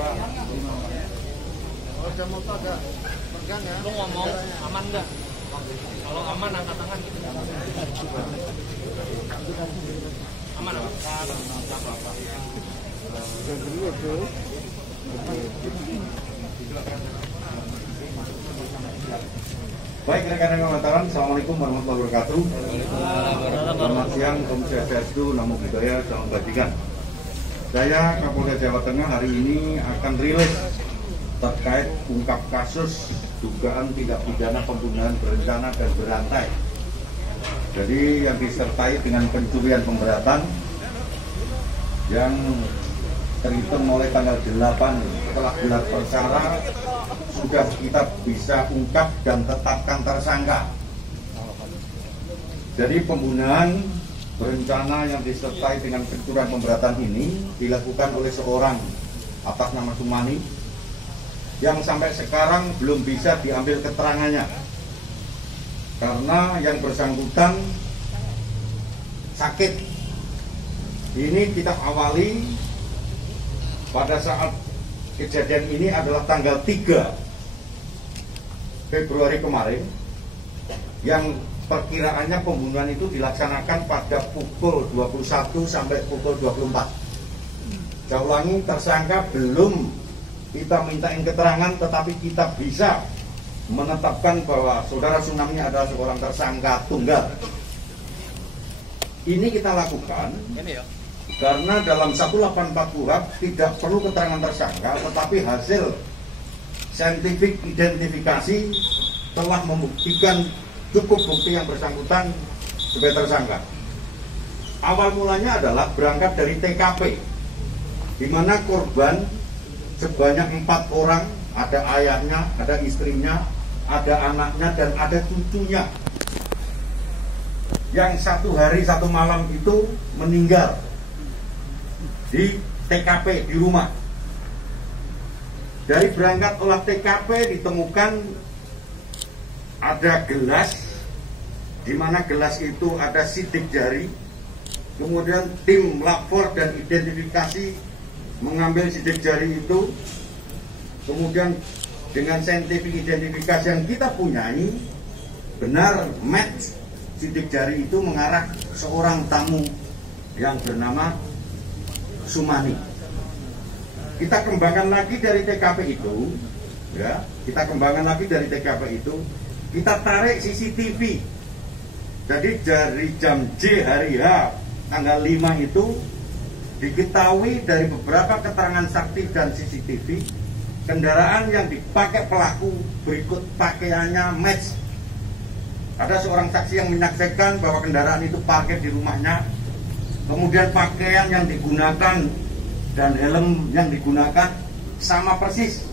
Kalau jam motor agak pegang ya. Lu ngomong aman nggak? Kalau aman angkat tangan gitu. Aman apa? Baik rekan-rekan wartawan, Assalamualaikum warahmatullahi wabarakatuh. Selamat siang, Om Swastiastu, Namo Buddhaya, Salam Kebajikan. Saya Kapolda Jawa Tengah hari ini akan rilis terkait ungkap kasus dugaan tindak pidana pembunuhan berencana dan berantai. Jadi yang disertai dengan pencurian pemberatan yang terhitung mulai tanggal 8 setelah gelar perkara sudah kita bisa ungkap dan tetapkan tersangka. Jadi pembunuhan berencana yang disertai dengan pencurian pemberatan ini dilakukan oleh seorang atas nama Sumani yang sampai sekarang belum bisa diambil keterangannya karena yang bersangkutan sakit. Ini kita awali pada saat kejadian ini adalah tanggal 3 Februari kemarin, yang perkiraannya pembunuhan itu dilaksanakan pada pukul 21 sampai pukul 24. Saya ulangi, tersangka belum kita mintain keterangan, tetapi kita bisa menetapkan bahwa saudara Tsunami adalah seorang tersangka tunggal. Ini kita lakukan karena dalam 184 KUHP tidak perlu keterangan tersangka, tetapi hasil saintifik identifikasi telah membuktikan cukup bukti yang bersangkutan sebagai tersangka. Awal mulanya adalah berangkat dari TKP, di mana korban sebanyak 4 orang, ada ayahnya, ada istrinya, ada anaknya, dan ada cucunya, yang 1 hari 1 malam itu meninggal di TKP di rumah. Dari berangkat olah TKP ditemukan ada gelas, di mana gelas itu ada sidik jari. Kemudian tim lapor dan identifikasi mengambil sidik jari itu. Kemudian dengan saintifik identifikasi yang kita punyai, benar match sidik jari itu mengarah seorang tamu yang bernama Sumani. Kita kembangkan lagi dari TKP itu, ya, kita kembangkan lagi dari TKP itu, kita tarik CCTV. Jadi dari jam J hari H tanggal 5 itu diketahui dari beberapa keterangan saksi dan CCTV, kendaraan yang dipakai pelaku berikut pakaiannya match. Ada seorang saksi yang menyaksikan bahwa kendaraan itu parkir di rumahnya, kemudian pakaian yang digunakan dan helm yang digunakan sama persis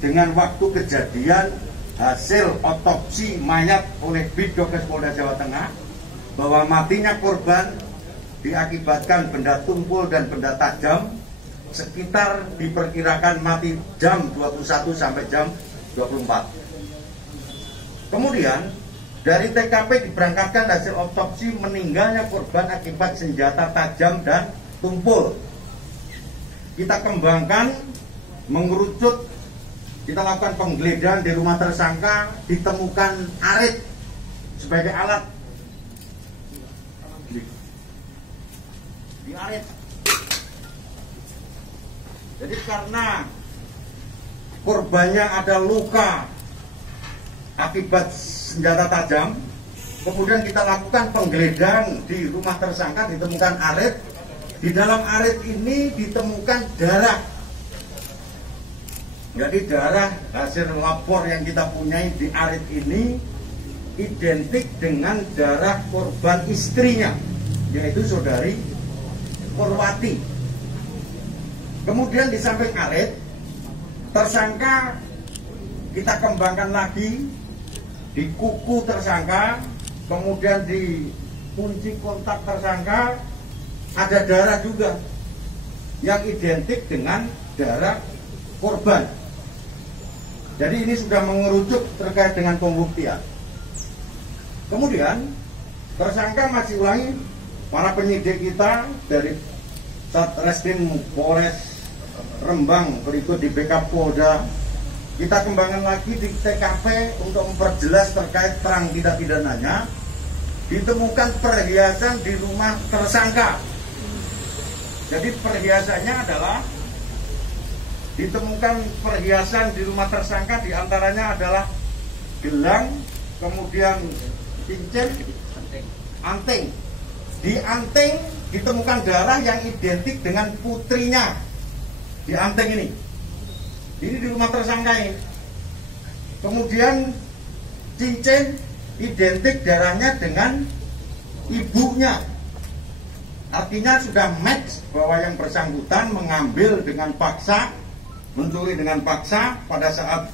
dengan waktu kejadian hasil otopsi mayat oleh Bidokes Polda Jawa Tengah, bahwa matinya korban diakibatkan benda tumpul dan benda tajam, sekitar diperkirakan mati jam 21 sampai jam 24. Kemudian dari TKP diberangkatkan hasil otopsi meninggalnya korban akibat senjata tajam dan tumpul. Kita kembangkan, mengerucut, kita lakukan penggeledahan di rumah tersangka, ditemukan arit sebagai alat. Di arit. Jadi karena korbannya ada luka akibat senjata tajam, kemudian kita lakukan penggeledahan di rumah tersangka, ditemukan arit. Di dalam arit ini ditemukan darah. Jadi darah hasil lapor yang kita punyai di arit ini identik dengan darah korban istrinya, yaitu saudari Purwati. Kemudian di samping arit, tersangka kita kembangkan lagi di kuku tersangka, kemudian di kunci kontak tersangka ada darah juga yang identik dengan darah korban. Jadi ini sudah mengerucut terkait dengan pembuktian. Kemudian tersangka masih ulangi, para penyidik kita dari Satreskrim Polres Rembang, berikut di BK Polda. Kita kembangkan lagi di TKP untuk memperjelas terkait terang tindak pidananya. Ditemukan perhiasan di rumah tersangka. Jadi perhiasannya adalah ditemukan perhiasan di rumah tersangka, diantaranya adalah gelang, kemudian cincin, anting. Di anting ditemukan darah yang identik dengan putrinya. Di anting ini di rumah tersangka ini. Kemudian cincin identik darahnya dengan ibunya. Artinya sudah match bahwa yang bersangkutan mengambil dengan paksa, mencuri dengan paksa pada saat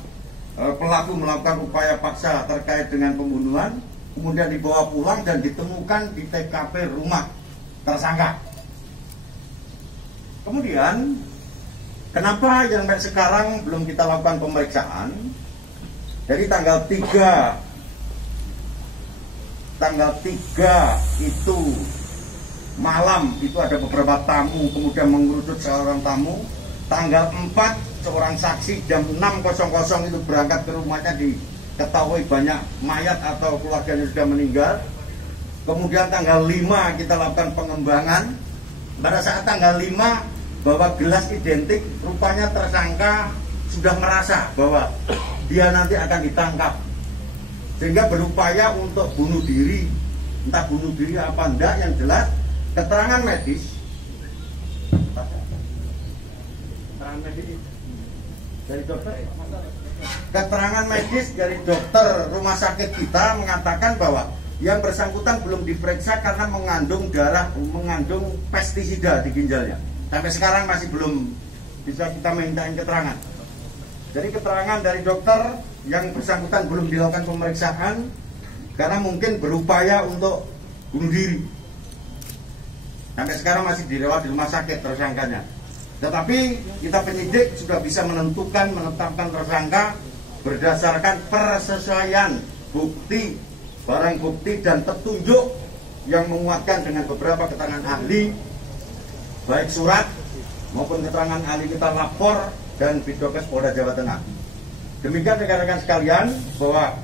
pelaku melakukan upaya paksa terkait dengan pembunuhan, kemudian dibawa pulang dan ditemukan di TKP rumah tersangka. Kemudian kenapa yang sampai sekarang belum kita lakukan pemeriksaan? Dari tanggal 3 itu malam itu ada beberapa tamu, kemudian mengerucut seorang tamu. Tanggal 4 seorang saksi jam 6.00 itu berangkat ke rumahnya, diketahui banyak mayat atau keluarganya sudah meninggal. Kemudian tanggal 5 kita lakukan pengembangan. Pada saat tanggal 5 bahwa gelas identik, rupanya tersangka sudah merasa bahwa dia nanti akan ditangkap, sehingga berupaya untuk bunuh diri. Entah bunuh diri apa enggak, yang jelas keterangan medis dari dokter, keterangan medis dari dokter rumah sakit kita mengatakan bahwa yang bersangkutan belum diperiksa karena mengandung mengandung pestisida di ginjalnya. Sampai sekarang masih belum bisa kita mintain keterangan. Jadi keterangan dari dokter yang bersangkutan belum dilakukan pemeriksaan karena mungkin berupaya untuk bunuh diri. Sampai sekarang masih dirawat di rumah sakit tersangkanya. Tetapi kita penyidik sudah bisa menetapkan tersangka berdasarkan persesuaian bukti, barang bukti dan petunjuk yang menguatkan dengan beberapa keterangan ahli, baik surat maupun keterangan ahli kita lapor dan Bidokes Polda Jawa Tengah. Demikian rekan-rekan sekalian bahwa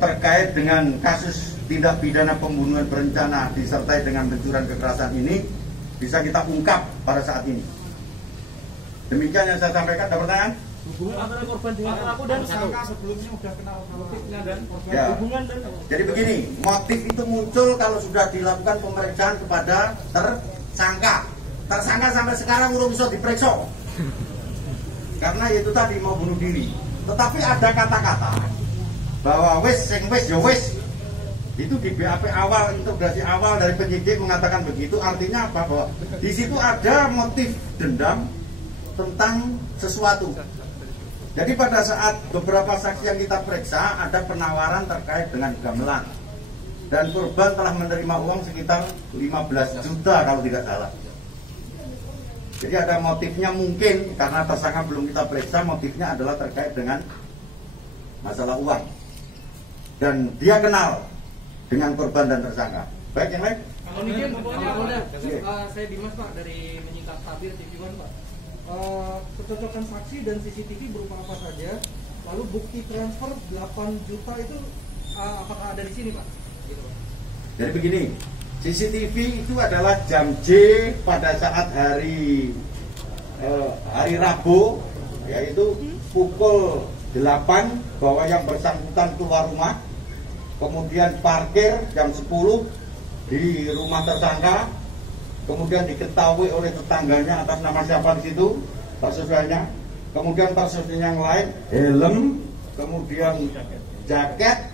terkait dengan kasus tindak pidana pembunuhan berencana disertai dengan pencurian kekerasan ini bisa kita ungkap pada saat ini. Demikian yang saya sampaikan. Ada pertanyaan? Hubungan antara korban dengan pelaku dan tersangka sebelumnya sudah kenal motifnya dan korban. Ya. Hubungan dan Jadi begini, motif itu muncul kalau sudah dilakukan pemeriksaan kepada tersangka. Tersangka sampai sekarang belum bisa diperiksa. Karena itu tadi mau bunuh diri. Tetapi ada kata-kata bahwa wis ya wis. Itu di BAP awal, integrasi awal dari penyidik mengatakan begitu. Artinya apa? Bahwa di situ ada motif dendam tentang sesuatu. Jadi pada saat beberapa saksi yang kita periksa ada penawaran terkait dengan gamelan, dan korban telah menerima uang sekitar 15 juta kalau tidak salah. Jadi ada motifnya mungkin karena tersangka belum kita periksa, motifnya adalah terkait dengan masalah uang. Dan dia kenal dengan korban dan tersangka. Baik, yang lain? kalau mungkin pokoknya saya Dimas Pak dari Menyingkap Tabir TV One Pak. Kecocokan saksi dan CCTV berupa apa saja, lalu bukti transfer 8 juta itu apakah ada di sini Pak? Gitu, Pak. Jadi begini, CCTV itu adalah jam J pada saat hari Rabu, yaitu pukul 8 bahwa yang bersangkutan keluar rumah, kemudian parkir jam 10 di rumah tersangka. Kemudian diketahui oleh tetangganya atas nama siapa di situ, persesuaiannya. Kemudian persesuaian yang lain, helm, kemudian jaket,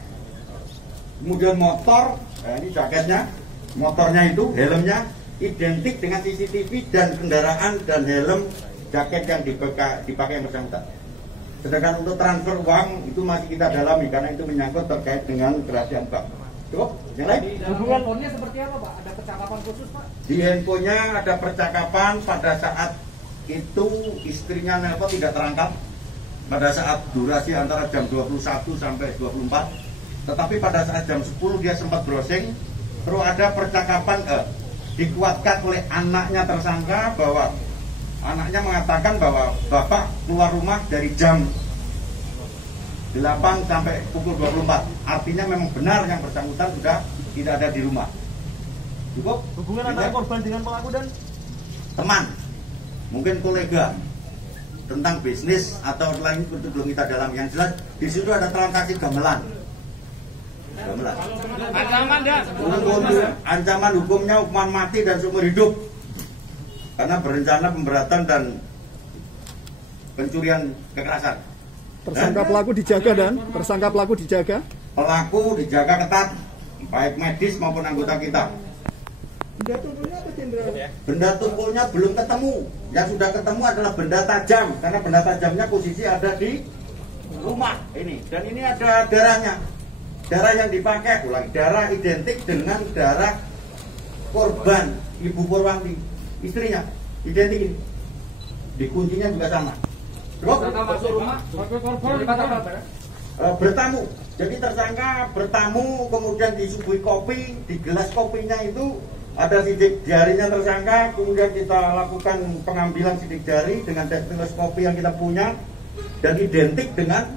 kemudian motor. Ini jaketnya, motornya itu, helmnya identik dengan CCTV dan kendaraan dan helm jaket yang dipakai yang bersangkutan. Sedangkan untuk transfer uang itu masih kita dalami karena itu menyangkut terkait dengan kerahasiaan bank. Cukup? Yang lain? Di dalam handphonenya seperti apa Pak? Ada percakapan khusus Pak? Di handphonenya ada percakapan pada saat itu istrinya nelpon tidak terangkat pada saat durasi antara jam 21 sampai 24. Tetapi pada saat jam 10 dia sempat browsing. Terus ada percakapan dikuatkan oleh anaknya tersangka bahwa anaknya informasinya mengatakan bahwa Bapak keluar rumah dari jam 8 sampai pukul 24. Artinya memang benar yang bersangkutan sudah tidak ada di rumah. Cukup? Hubungan antara korban dengan pelaku dan teman, mungkin kolega, tentang bisnis atau lain itu belum kita dalam. Yang jelas di situ ada transaksi gamelan. ancaman ya. Ancaman hukumnya hukuman mati dan seumur hidup karena berencana pemberatan dan pencurian kekerasan. Tersangka pelaku dijaga dan tersangka pelaku dijaga. Pelaku dijaga ketat, baik medis maupun anggota kita. Benda tumpulnya apa Jenderal? Benda tumpulnya belum ketemu. Yang sudah ketemu adalah benda tajam, karena benda tajamnya posisi ada di rumah ini. Dan ini ada darahnya. Darah yang dipakai, ulang, darah identik dengan darah korban Ibu Purwanti, istrinya, identik ini. Di kuncinya juga sama. Masuk rumah, bertamu. Jadi tersangka bertamu, kemudian disuguhi kopi, di gelas kopinya itu ada sidik jarinya tersangka, kemudian kita lakukan pengambilan sidik jari dengan gelas kopi yang kita punya dan identik dengan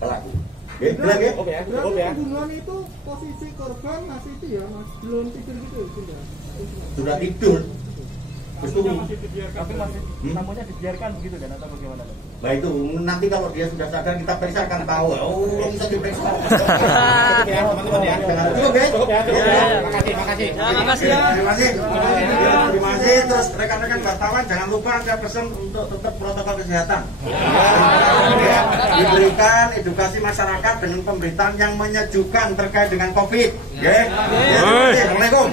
pelaku. Oke, Oke ya. Pembunuhan itu posisi korban masih itu ya, mas belum tidur gitu sudah tidur. Tapi masih tamunya dibiarkan begitu dan atau bagaimana? Nah itu nanti kalau dia sudah sadar kita periksa akan tahu. Oh, bisa diperiksa. Teman-teman ya. Cukup ya? Cukup ya. Makasih. Terima kasih. Terima kasih. Terus rekan-rekan wartawan jangan lupa saya pesan untuk tetap protokol kesehatan. Diberikan edukasi masyarakat dengan pemberitaan yang menyejukkan terkait dengan COVID. Assalamualaikum.